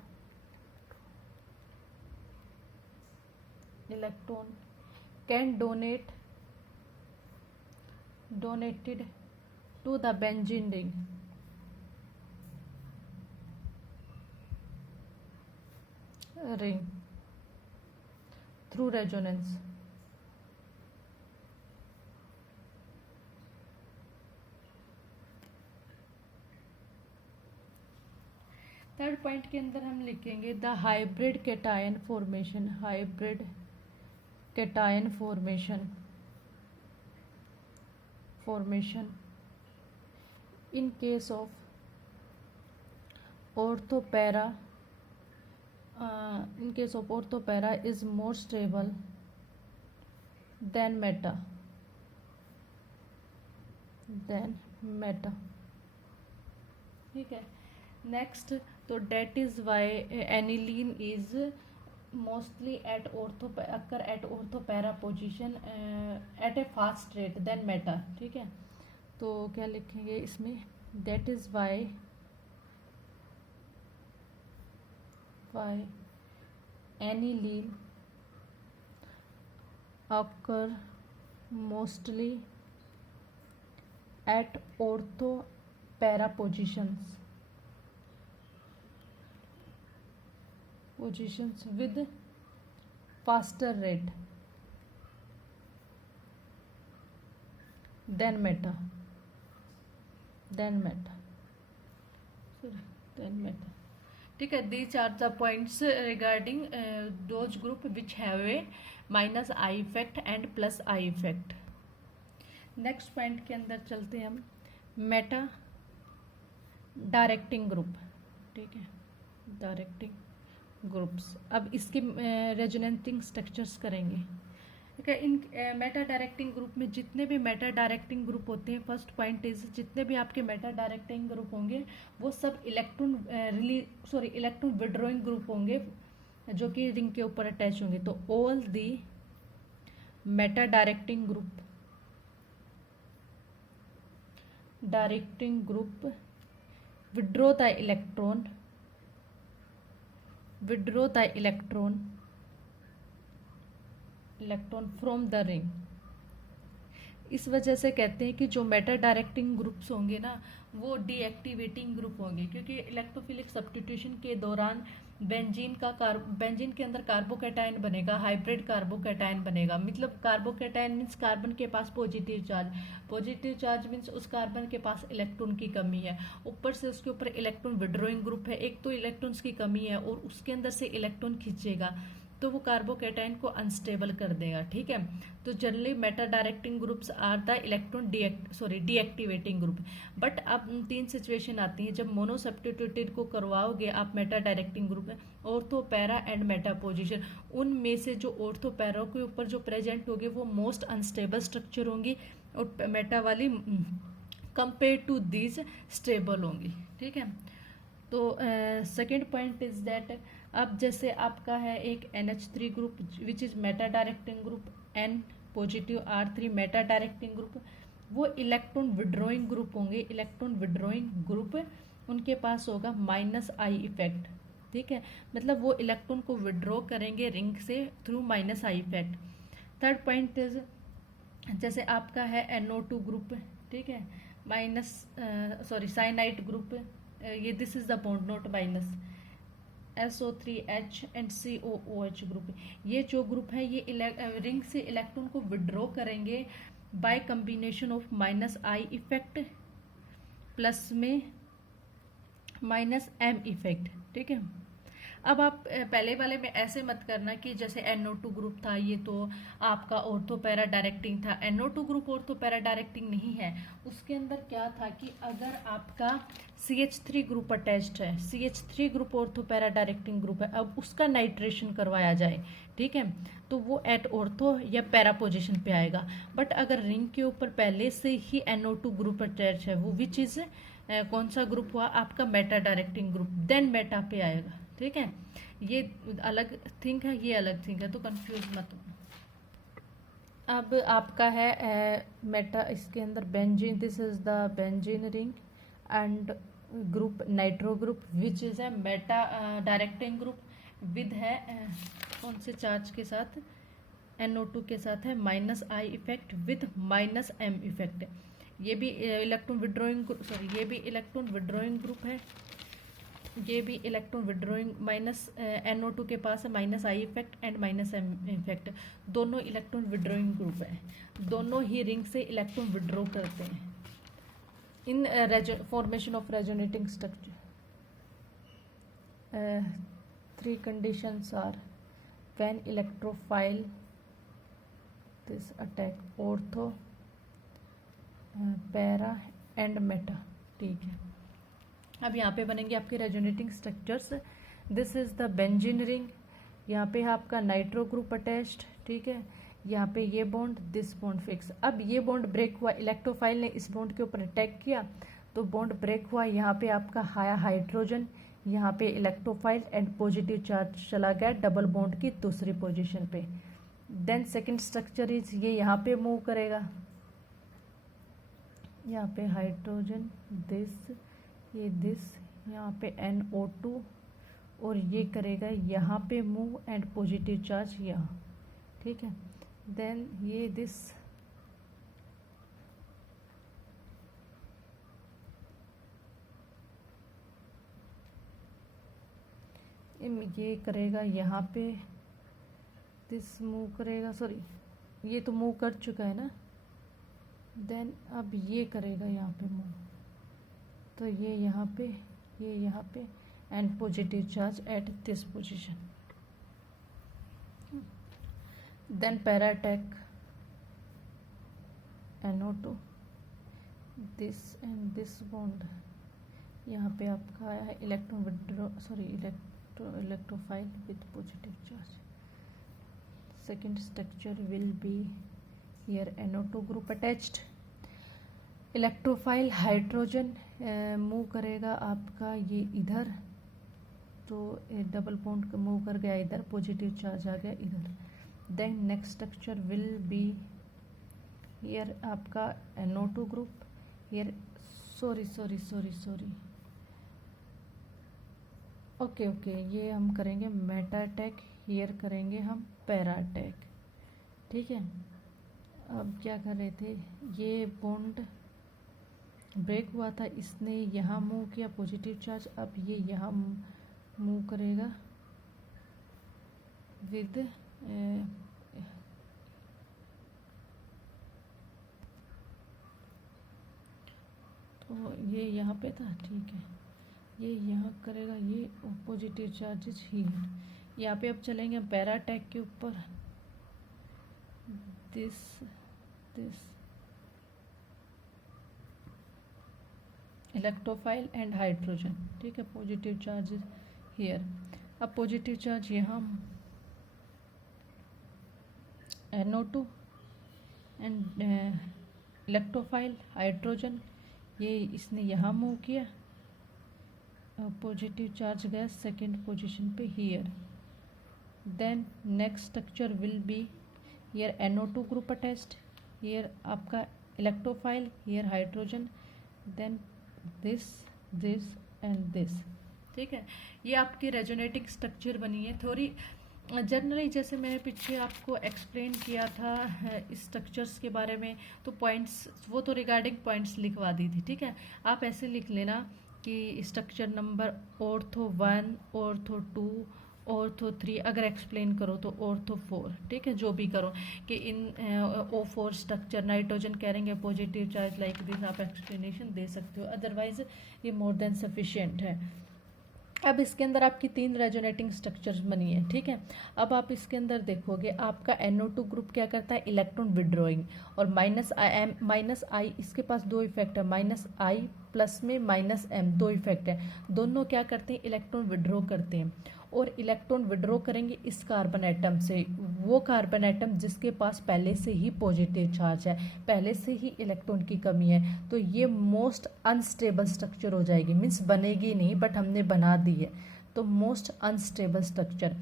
can donated to the benzene ring through resonance. Third point के अंदर हम लिखेंगे the hybrid cation formation in case of orthopara is more stable than meta. ठीक है. Next, तो that is why aniline is mostly occur at ortho para position at a fast rate than meta. ठीक है, तो क्या लिखेंगे इसमें, that is why aniline occur mostly at ortho para positions with faster rate than meta. ठीक है, these are the points regarding those group which have a minus I effect and plus I effect. Next point के अंदर चलते हैं हम, Meta directing group. ठीक है, directing groups. अब इसके रेजोनेटिंग स्ट्रक्चर्स करेंगे. ठीक है, इन मेटा डायरेक्टिंग ग्रुप में जितने भी मेटा डायरेक्टिंग ग्रुप होते हैं, फर्स्ट पॉइंट इज जितने भी आपके मेटा डायरेक्टिंग ग्रुप होंगे वो सब इलेक्ट्रॉन विड्रॉइंग ग्रुप होंगे जो कि रिंग के ऊपर अटैच होंगे. तो all the Meta directing group withdraw the electron from the ring. इस वजह से कहते हैं कि जो मेटा डायरेक्टिंग ग्रुप्स होंगे ना वो डीएक्टिवेटिंग ग्रुप होंगे, क्योंकि इलेक्ट्रोफिलिक सब्स्टिट्यूशन के दौरान बेंजीन के अंदर कार्बोकैटायन बनेगा, हाइब्रिड कार्बोकैटायन बनेगा. मतलब कार्बोकैटायन मीन्स कार्बन के पास पॉजिटिव चार्ज मीन्स उस कार्बन के पास इलेक्ट्रॉन की कमी है, ऊपर से उसके ऊपर इलेक्ट्रॉन विड्रॉइंग ग्रुप है, एक तो इलेक्ट्रॉन्स की कमी है और उसके अंदर से इलेक्ट्रॉन खींचेगा तो वो कार्बोकैटायन को अनस्टेबल कर देगा. ठीक है, तो generally meta directing groups are the electron deactivating group. But अब 3 सिचुएशन आती हैं जब मोनो सब्स्टिट्यूटेड को करवाओगे आप मेटा डायरेक्टिंग ग्रुप में, ortho para and Meta position. उनमें से जो ऑर्थो पैरा के ऊपर जो प्रेजेंट होंगे वो मोस्ट अनस्टेबल स्ट्रक्चर होंगी और मेटा वाली कंपेयर टू दीज स्टेबल होंगी. ठीक है, तो सेकेंड पॉइंट इज दैट अब जैसे आपका है एक NH3 group which is Meta directing group, N positive R3 Meta directing group, वो इलेक्ट्रॉन विड्रॉइंग ग्रुप होंगे. इलेक्ट्रॉन विड्रॉइंग ग्रुप उनके पास होगा माइनस I इफेक्ट. ठीक है, मतलब वो इलेक्ट्रॉन को विड्रॉ करेंगे रिंग से through minus I effect. Third point is जैसे आपका है NO2 ग्रुप. ठीक है, साइनाइड ग्रुप, ये this is the bond not minus, SO3H and COOH group. ये जो ग्रुप है ये रिंग से इलेक्ट्रॉन को विड्रॉ करेंगे by combination of minus I effect plus में माइनस M इफेक्ट. ठीक है, अब आप पहले वाले में ऐसे मत करना कि जैसे NO2 ग्रुप था ये तो आपका ऑर्थोपैरा डायरेक्टिंग था. NO2 ग्रुप ऑर्थोपैरा डायरेक्टिंग नहीं है, उसके अंदर क्या था कि अगर आपका CH3 ग्रुप अटैच्ड है, CH3 group ortho para directing group है, अब उसका नाइट्रेशन करवाया जाए. ठीक है, तो वो एट ऑर्थो या पैरा पोजिशन पे आएगा. बट अगर रिंग के ऊपर पहले से ही NO2 ग्रुप अटैच है वो विच इज कौन सा ग्रुप हुआ आपका meta directing group, then meta पे आएगा. ठीक है, ये अलग थिंग है, ये अलग थिंग है, तो कंफ्यूज मत हो। अब आपका है मेटा, इसके अंदर benzene, this is the benzene ring and group nitro group which is है मेटा डायरेक्टिंग ग्रुप विद है कौन से चार्ज के साथ, NO2 के साथ है -I effect with -M effect. ये भी इलेक्ट्रॉन विड्रॉइंग ग्रुप, सॉरी ये भी इलेक्ट्रॉन विड्रॉइंग ग्रुप है, ये भी इलेक्ट्रॉन विड्रॉइंग NO2 के पास है -I effect and -M effect, दोनों इलेक्ट्रॉन विड्रॉइंग ग्रुप है, दोनों ही रिंग से इलेक्ट्रॉन विड्रॉ करते हैं in formation of resonating structure. 3 conditions are when electrophile this attack ortho, para and meta। ठीक है, अब यहाँ पे बनेंगे आपके resonating structures. This is the benzene ring, यहाँ पे है आपका नाइट्रो ग्रुप अटैच्ड, ठीक है, यहाँ पे ये बॉन्ड, दिस बॉन्ड फिक्स। अब ये बॉन्ड ब्रेक हुआ, इलेक्ट्रोफाइल ने इस बॉन्ड के ऊपर अटैक किया तो बॉन्ड ब्रेक हुआ, यहाँ पे आपका हाइड्रोजन, यहाँ पे इलेक्ट्रोफाइल एंड पॉजिटिव चार्ज चला गया डबल बॉन्ड की दूसरी पोजीशन पे। देन सेकंड स्ट्रक्चर इज ये यहाँ पे मूव करेगा, यहाँ पे हाइड्रोजन दिस, ये दिस, यहाँ पे NO2 और ये करेगा यहाँ पे मूव एंड पॉजिटिव चार्ज यहाँ, ठीक है। देन ये दिस, ये करेगा यहाँ पे, दिस मूव करेगा, सॉरी ये तो मूव कर चुका है ना, देन अब ये करेगा यहाँ पे मूव, तो ये यहाँ पे, ये यहाँ पे and positive charge at this position. Then para attack NO2, this and this bond, यहाँ पे आपका आया है electron withdraw, sorry electrophile with positive charge. Second structure will be here NO2 group attached, electrophile hydrogen move करेगा आपका ये इधर, तो डबल बॉन्ड मूव कर गया इधर, पॉजिटिव चार्ज आ गया इधर। Then next structure will be here आपका NO2 group, here sorry okay, ये हम करेंगे मेटा अटैक, हियर करेंगे हम पैरा अटैक, ठीक है। अब क्या कर रहे थे, ये बॉन्ड ब्रेक हुआ था, इसने यहाँ मूव किया पॉजिटिव चार्ज, अब ये यहाँ मूव करेगा विद तो ये यहाँ पे था, ठीक है, ये यहाँ करेगा, ये पॉजिटिव चार्जेस ही है। यहाँ पे अब चलेंगे हम पैरा अटैक के ऊपर, दिस इलेक्ट्रोफाइल एंड हाइड्रोजन, ठीक है, पॉजिटिव चार्जेस हियर। अब पॉजिटिव चार्ज यहाँ NO2 एंड इलेक्ट्रोफाइल हाइड्रोजन, ये इसने यहाँ मूव किया, पॉजिटिव चार्ज गया सेकेंड पोजीशन पे here. Then next structure will be here NO2 group attached, here आपका electrophile, here hydrogen, then this and this, ठीक है। ये आपकी रेजोनेटिंग स्ट्रक्चर बनी है। थोड़ी जनरली जैसे मैंने पीछे आपको एक्सप्लेन किया था इस स्ट्रक्चर्स के बारे में, तो पॉइंट्स वो तो रिगार्डिंग पॉइंट्स लिखवा दी थी, ठीक है। आप ऐसे लिख लेना कि structure number ortho 1, ortho 2, ortho 3, अगर एक्सप्लेन करो तो ऑर्थो 4, ठीक है, जो भी करो कि इन O4 स्ट्रक्चर नाइट्रोजन करेंगे पॉजिटिव चार्ज लाइक दिस, आप एक्सप्लेनेशन दे सकते हो, अदरवाइज ये मोर देन सफिशिएंट है। अब इसके अंदर आपकी 3 रेजोनेटिंग स्ट्रक्चर्स बनी है, ठीक है। अब आप इसके अंदर देखोगे आपका NO2 ग्रुप क्या करता है, इलेक्ट्रॉन विड्रॉइंग, और -I इसके पास 2 इफेक्ट है, -I प्लस में -M 2 इफेक्ट है, दोनों क्या करते हैं, इलेक्ट्रॉन विड्रॉ करते हैं, और इलेक्ट्रॉन विड्रॉ करेंगे इस कार्बन एटम से, वो कार्बन एटम जिसके पास पहले से ही पॉजिटिव चार्ज है, पहले से ही इलेक्ट्रॉन की कमी है, तो ये मोस्ट अनस्टेबल स्ट्रक्चर हो जाएगी, मीन्स बनेगी नहीं, बट हमने बना दी है, तो तो मोस्ट अनस्टेबल स्ट्रक्चर,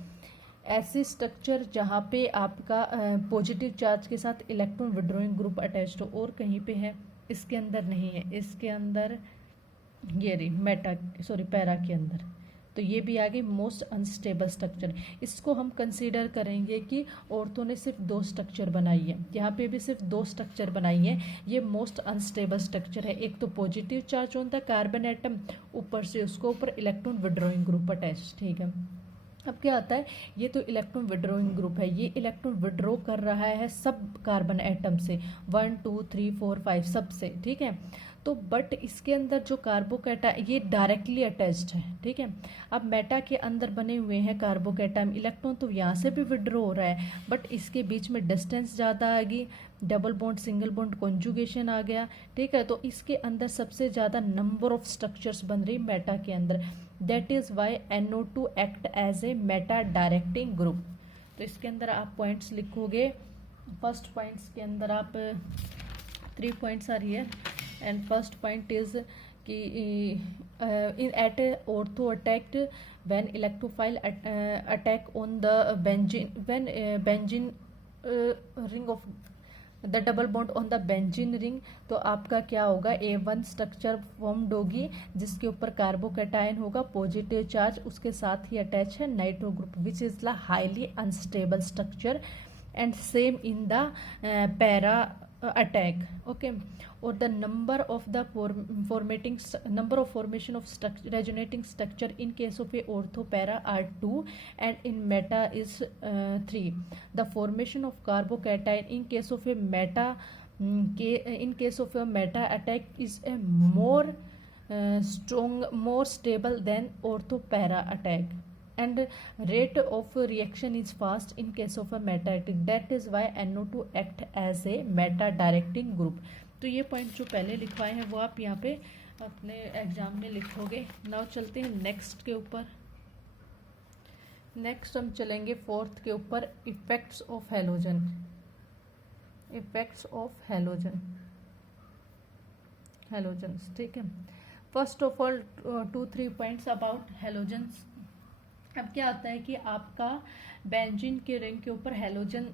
ऐसे स्ट्रक्चर जहाँ पे आपका पॉजिटिव चार्ज के साथ इलेक्ट्रॉन विड्रॉइंग ग्रुप अटैच्ड हो, और कहीं पे है, इसके अंदर नहीं है, इसके अंदर ये रही पैरा के अंदर, तो ये भी आ गई मोस्ट अनस्टेबल स्ट्रक्चर। इसको हम कंसीडर करेंगे कि औरतों ने सिर्फ 2 स्ट्रक्चर बनाई है, यहाँ पे भी सिर्फ 2 स्ट्रक्चर बनाई है, ये मोस्ट अनस्टेबल स्ट्रक्चर है। एक तो positive charge on the carbon atom, ऊपर से उसको ऊपर इलेक्ट्रॉन विड्रॉइंग ग्रुप अटैच, ठीक है। अब क्या आता है, ये तो इलेक्ट्रॉन विड्रॉइंग ग्रुप है, ये इलेक्ट्रॉन विड्रॉ कर रहा है सब कार्बन एटम से, 1 2 3 4 5 सब से, ठीक है। तो बट इसके अंदर जो कार्बोकैटायन ये डायरेक्टली अटैच्ड है, ठीक है। अब मेटा के अंदर बने हुए हैं कार्बोकैटायन, इलेक्ट्रॉन तो यहाँ से भी विड्रॉ हो रहा है, बट इसके बीच में डिस्टेंस ज़्यादा आ गई, double bond single bond conjugation आ गया, ठीक है। तो इसके अंदर सबसे ज़्यादा नंबर ऑफ स्ट्रक्चर्स बन रही मेटा के अंदर, that is why NO2 act as a meta directing group. तो इसके अंदर आप पॉइंट्स लिखोगे, फर्स्ट पॉइंट्स के अंदर आप 3 पॉइंट्स आ रही है, एंड फर्स्ट पॉइंट इज कि in at ortho attacked when electrophile attack on the benzene, when benzene ring of the double bond on the benzene ring, तो आपका क्या होगा, A1 स्ट्रक्चर फॉर्म्ड होगी जिसके ऊपर कार्बोकैटायन होगा, पॉजिटिव चार्ज, उसके साथ ही अटैच है nitro group which is the highly unstable structure, and same in the para attack, okay. और the number of the formation of resonating structure in case of a ortho para are 2 and in meta is 3. The formation of carbocation in case of a meta attack is a more more stable than ortho para attack, and rate of reaction is fast in case of a meta attack, that is why NO2 act as a meta directing group. तो ये point जो पहले लिखवाए हैं वो आप यहाँ पे अपने एग्जाम में लिखोगे। नाउ चलते हैं नेक्स्ट के ऊपर। नेक्स्ट हम चलेंगे 4th के ऊपर, effects of halogen. Effects of halogens, ठीक है। First of all 2-3 points about halogens. अब क्या होता है कि आपका बेंजीन के रिंग के ऊपर हेलोजन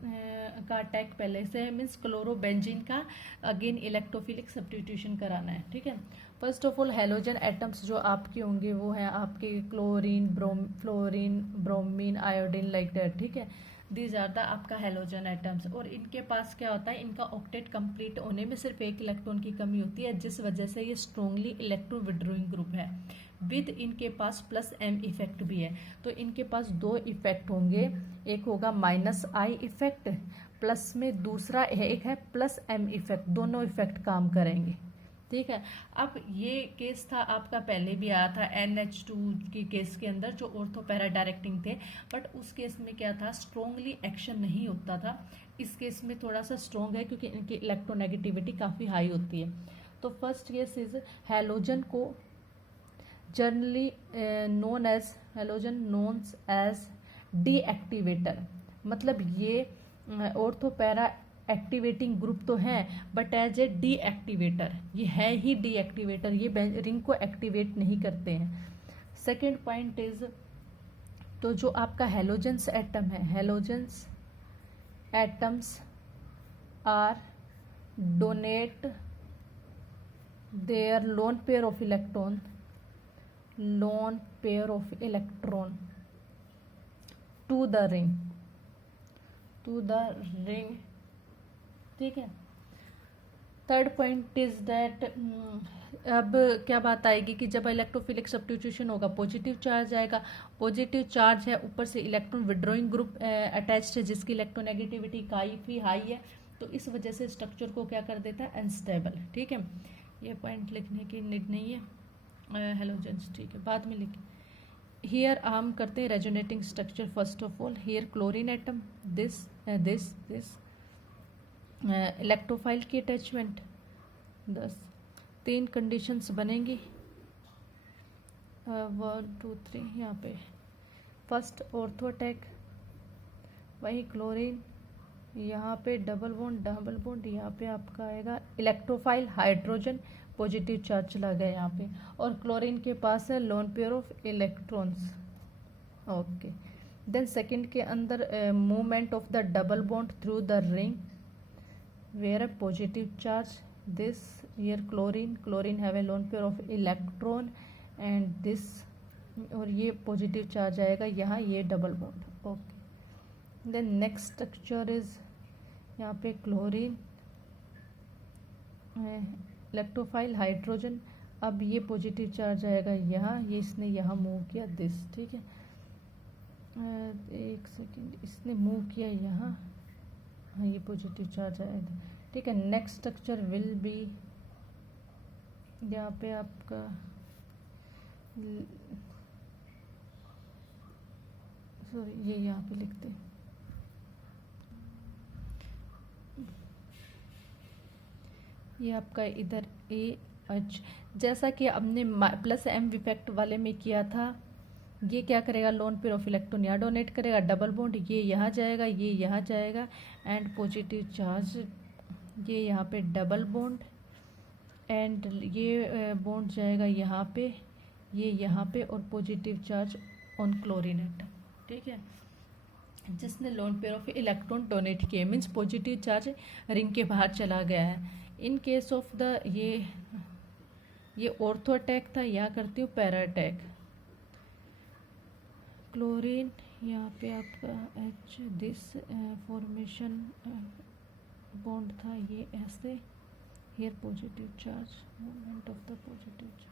का अटैक पहले से है, मीन्स क्लोरोबेंजीन का अगेन इलेक्ट्रोफिलिक सब्स्टिट्यूशन कराना है, ठीक है। First of all halogen atoms जो आपके होंगे वो हैं आपके chlorine, fluorine, bromine, iodine, like that, ठीक है। दीज आर द आपका हेलोजन एटम्स, और इनके पास क्या होता है, इनका ऑक्टेट कंप्लीट होने में सिर्फ 1 इलेक्ट्रॉन की कमी होती है, जिस वजह से ये स्ट्रॉन्गली इलेक्ट्रो विड्रॉइंग ग्रुप है। विद इनके पास +M इफेक्ट भी है, तो इनके पास 2 इफेक्ट होंगे, एक होगा -I इफेक्ट, प्लस में दूसरा एक है +M इफेक्ट, दोनों इफेक्ट काम करेंगे, ठीक है। अब ये केस था आपका पहले भी आया था NH2 की केस के अंदर, जो ऑर्थो पैरा डायरेक्टिंग थे, बट उस केस में क्या था, स्ट्रॉन्गली एक्शन नहीं होता था। इस केस में थोड़ा सा स्ट्रॉन्ग है क्योंकि इनकी इलेक्ट्रोनेगेटिविटी काफ़ी हाई होती है। तो फर्स्ट केस इज हेलोजन को जनरली नोन एज डीएक्टिवेटर, मतलब ये ऑर्थो पैरा एक्टिवेटिंग ग्रुप तो है, बट एज ए डीएक्टिवेटर, ये है ही डीएक्टिवेटर, ये रिंग को एक्टिवेट नहीं करते हैं। सेकेंड पॉइंट इज, तो जो आपका हेलोजन्स एटम है, halogens atoms are donate their lone pair of electron to the ring, ठीक है। थर्ड पॉइंट इज दैट, अब क्या बात आएगी कि जब इलेक्ट्रोफिलिक सब्स्टिट्यूशन होगा, पॉजिटिव चार्ज आएगा, पॉजिटिव चार्ज है, ऊपर से इलेक्ट्रॉन विड्रॉइंग ग्रुप अटैच्ड है जिसकी इलेक्ट्रोनेगेटिविटी काफ़ी हाई है, तो इस वजह से स्ट्रक्चर को क्या कर देता है, अनस्टेबल, ठीक है। ये पॉइंट लिखने की नीड नहीं है, हेलोजन्स, ठीक है, बाद में लिखें। हियर हम करते हैं resonating structure. First of all here chlorine atom, this electrophile की अटैचमेंट, 3 कंडीशंस बनेंगी, 1 2 3 यहाँ पे। फर्स्ट ऑर्थो अटैक, वही क्लोरीन, यहाँ पे डबल बॉन्ड, यहाँ पे आपका आएगा इलेक्ट्रोफाइल हाइड्रोजन, पॉजिटिव चार्ज चला गया यहाँ पे, और क्लोरीन के पास है lone pair of electrons, okay. Then second के अंदर movement of the double bond through the ring where a positive charge this here chlorine have a lone pair of electron and this, और ये positive charge आएगा यहाँ, ये double bond. Okay. Then next structure is यहाँ पे chlorine electrophile hydrogen, अब ये positive charge आएगा यहाँ, ये इसने यहाँ मूव किया दिस, ठीक है। एक सेकेंड, इसने मूव किया यहाँ, हाँ ये पॉजिटिव चार्ज आएगा, ठीक है। नेक्स्ट स्ट्रक्चर विल बी यहाँ पे आपका सॉरी ये यहाँ पे लिखते हैं, ये आपका इधर AH, जैसा कि हमने प्लस M इफेक्ट वाले में किया था, ये क्या करेगा, लोन पेयर ऑफ इलेक्ट्रॉन यहाँ डोनेट करेगा, डबल बॉन्ड ये यहाँ जाएगा, ये यहाँ जाएगा, एंड पॉजिटिव चार्ज ये यहाँ पे डबल बॉन्ड, एंड ये बॉन्ड जाएगा यहाँ पे, ये यहाँ पे, और positive charge on chlorine atom, ठीक है, जिसने loan pair of electron donate किए, मीन्स पॉजिटिव चार्ज रिंग के बाहर चला गया है। इन केस ऑफ द ये ऑर्थो अटैक था, यहाँ करती हूँ पैरा अटैक। क्लोरीन यहाँ पे आपका H दिस फॉर्मेशन बॉन्ड था, ये ऐसे, here positive charge, movement of the positive charge,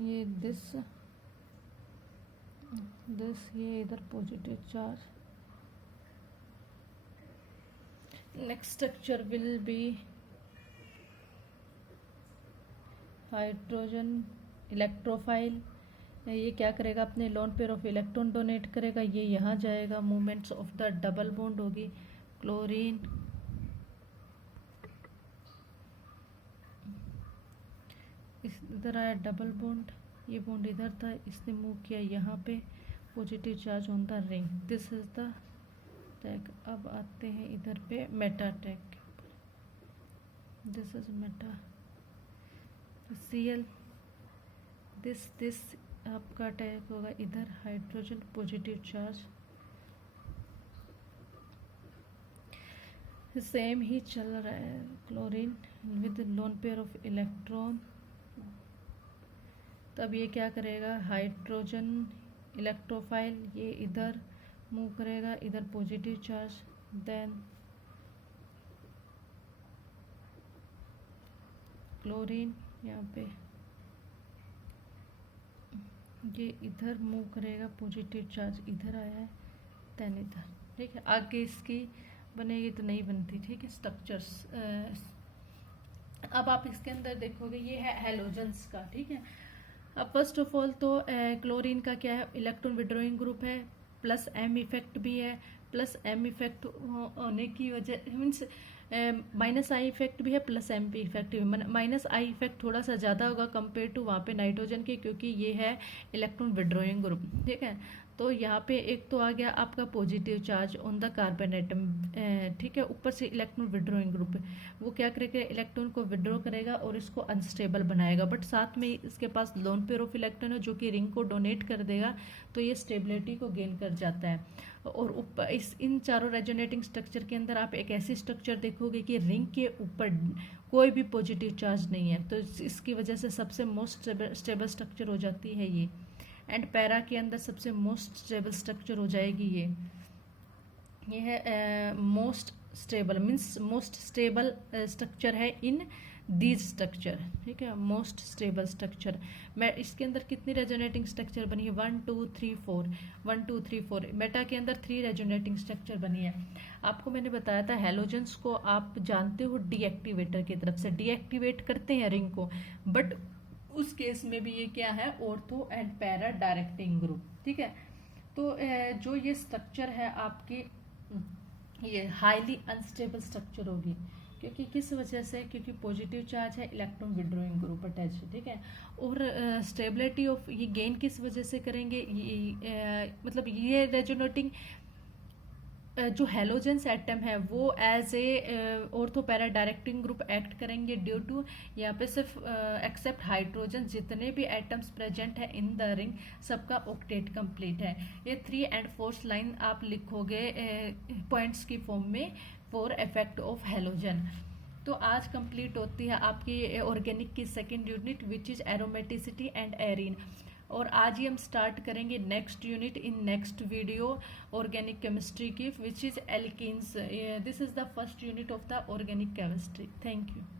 ये दिस ये इधर positive charge. Next structure will B hydrogen electrophile, ये क्या करेगा, अपने lone pair of electron donate करेगा, ये यहाँ जाएगा, movements of the double bond होगी, क्लोरीन इधर आया डबल बॉन्ड, ये बॉन्ड इधर था, इसने मूव किया यहाँ पे, positive charge on the ring, this is the tag. अब आते हैं इधर पे Meta tag, this is Meta Cl, this आपका टैग होगा इधर, हाइड्रोजन पॉजिटिव चार्ज, सेम ही चल रहा है, chlorine with loan pair of electron, तब ये क्या करेगा, हाइड्रोजन इलेक्ट्रोफाइल ये इधर मूव करेगा, इधर पॉजिटिव चार्ज, देन क्लोरीन यहाँ पे ये इधर मूव करेगा, पॉजिटिव चार्ज इधर आया है, देन इधर, ठीक है। आगे इसकी बनेगी तो नहीं बनती, ठीक है, स्ट्रक्चर्स। अब आप इसके अंदर देखोगे ये है हेलोजेंस का, ठीक है। अब फर्स्ट ऑफ ऑल तो क्लोरीन का क्या है, इलेक्ट्रॉन विड्रॉइंग ग्रुप है, प्लस M इफेक्ट भी है, प्लस M इफेक्ट होने की वजह मीन्स माइनस आई इफेक्ट भी है, प्लस M पे इफेक्ट भी, माइनस आई इफेक्ट थोड़ा सा ज़्यादा होगा कंपेयर टू वहाँ पे नाइट्रोजन के, क्योंकि ये है इलेक्ट्रॉन विड्रॉइंग ग्रुप, ठीक है। तो यहाँ पे एक तो आ गया आपका positive charge on the carbon atom, ठीक है, ऊपर से इलेक्ट्रॉन विड्रॉइंग ग्रुप वो क्या करेगा, इलेक्ट्रॉन को विड्रॉ करेगा और इसको अनस्टेबल बनाएगा, बट साथ में इसके पास लोन पेयर ऑफ इलेक्ट्रॉन है जो कि रिंग को डोनेट कर देगा, तो ये स्टेबिलिटी को गेन कर जाता है। और ऊपर इन चारों रेजोनेटिंग स्ट्रक्चर के अंदर आप एक ऐसी स्ट्रक्चर देखोगे कि रिंग के ऊपर कोई भी पॉजिटिव चार्ज नहीं है, तो इसकी वजह से सबसे मोस्ट स्टेबल स्ट्रक्चर हो जाती है एंड पैरा के अंदर सबसे मोस्ट स्टेबल स्ट्रक्चर हो जाएगी ये है most stable means most stable structure है इन दीज स्ट्रक्चर, ठीक है, मोस्ट स्टेबल स्ट्रक्चर। मैं इसके अंदर कितनी रेजोनेटिंग स्ट्रक्चर बनी है, 1 2 3 4 1 2 3 4, मेटा के अंदर 3 रेजोनेटिंग स्ट्रक्चर बनी है। आपको मैंने बताया था हेलोजेंस को आप जानते हो डीएक्टिवेटर की तरफ से डीएक्टिवेट करते हैं रिंग को, बट उस केस में भी ये क्या है, ortho and para directing group, ठीक है। तो जो ये स्ट्रक्चर है आपकी ये हाईली अनस्टेबल स्ट्रक्चर होगी, क्योंकि किस वजह से, क्योंकि पॉजिटिव चार्ज है, इलेक्ट्रॉन विड्रॉइंग ग्रुप अटैच है, ठीक है। और स्टेबिलिटी ऑफ ये गेन किस वजह से करेंगे, मतलब ये रेजोनेटिंग जो हेलोजेंस एटम है वो as a ortho para directing group act करेंगे ड्यू टू, यहाँ पे सिर्फ एक्सेप्ट हाइड्रोजन जितने भी एटम्स प्रेजेंट है इन द रिंग सबका ऑक्टेट कंप्लीट है। ये 3 and 4 लाइन आप लिखोगे पॉइंट्स की फॉर्म में फॉर इफेक्ट ऑफ हेलोजन। तो आज कंप्लीट होती है आपकी ऑर्गेनिक की second unit which is aromaticity and arene. और आज ही हम स्टार्ट करेंगे next unit in next video organic chemistry की which is alkenes. This is the first unit of the organic chemistry. Thank you.